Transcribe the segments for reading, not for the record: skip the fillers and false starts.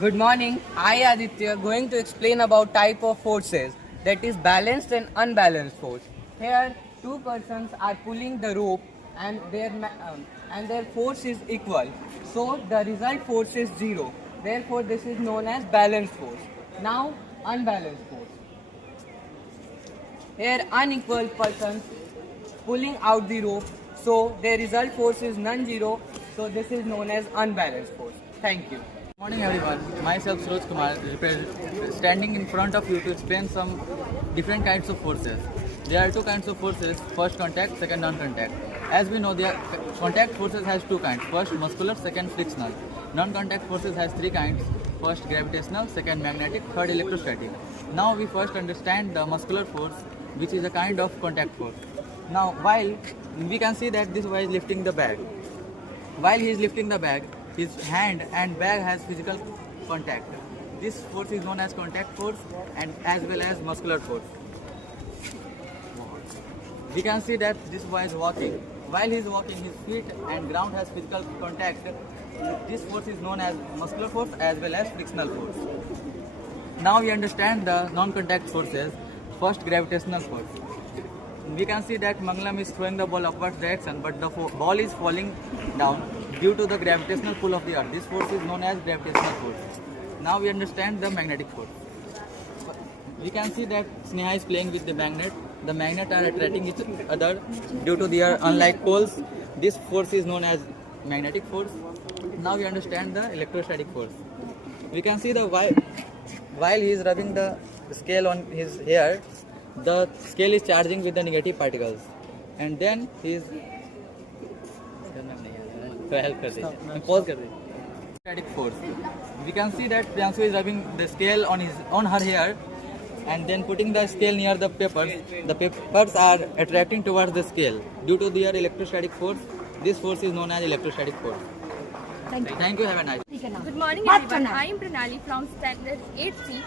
Good morning. I Aditya going to explain about type of forces, that is balanced and unbalanced force. Here two persons are pulling the rope and their force is equal. So the result force is zero. Therefore this is known as balanced force. Now unbalanced force. Here unequal persons pulling out the rope, so their result force is non-zero. So this is known as unbalanced force. Thank you. Morning everyone, myself Suraj Kumar standing in front of you to explain some different kinds of forces. There are two kinds of forces, first contact, second non-contact. As we know, contact forces has two kinds, first muscular, second frictional. Non-contact forces has three kinds, first gravitational, second magnetic, third electrostatic. Now we first understand the muscular force, which is a kind of contact force. Now while we can see that this boy is lifting the bag. While he is lifting the bag, his hand and bag has physical contact. This force is known as contact force and as well as muscular force. We can see that this boy is walking. While he is walking, his feet and ground has physical contact. This force is known as muscular force as well as frictional force. Now we understand the non-contact forces. First, gravitational force. We can see that Mangalam is throwing the ball upwards direction, but the ball is falling down due to the gravitational pull of the earth. This force is known as gravitational force. Now we understand the magnetic force. We can see that Sneha is playing with the magnet. The magnets are attracting each other due to their unlike poles. This force is known as magnetic force. Now we understand the electrostatic force. We can see the while he is rubbing the scale on his hair, the scale is charging with the negative particles, and then he is static force. We can see that Priyanshu is rubbing the scale on her hair and then putting the scale near the papers. The papers are attracting towards the scale due to their electrostatic force. This force is known as electrostatic force. Thank you. Have a nice day. Good morning everyone. I am Pranali from standard 8C.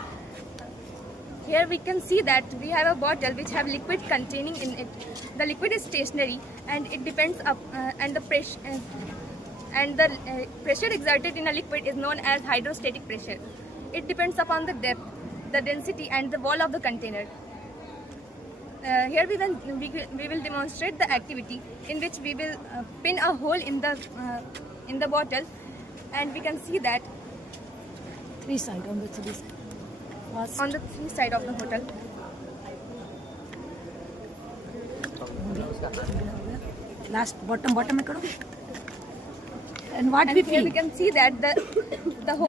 Here we can see that we have a bottle which have liquid containing in it. The liquid is stationary and it depends up and the pressure exerted in a liquid is known as hydrostatic pressure. It depends upon the depth, the density and the wall of the container. Here we will demonstrate the activity in which we will pin a hole in the bottle, and we can see that on the three side of the bottle. Last bottom में करो. And what we And here feel? we can see that the hole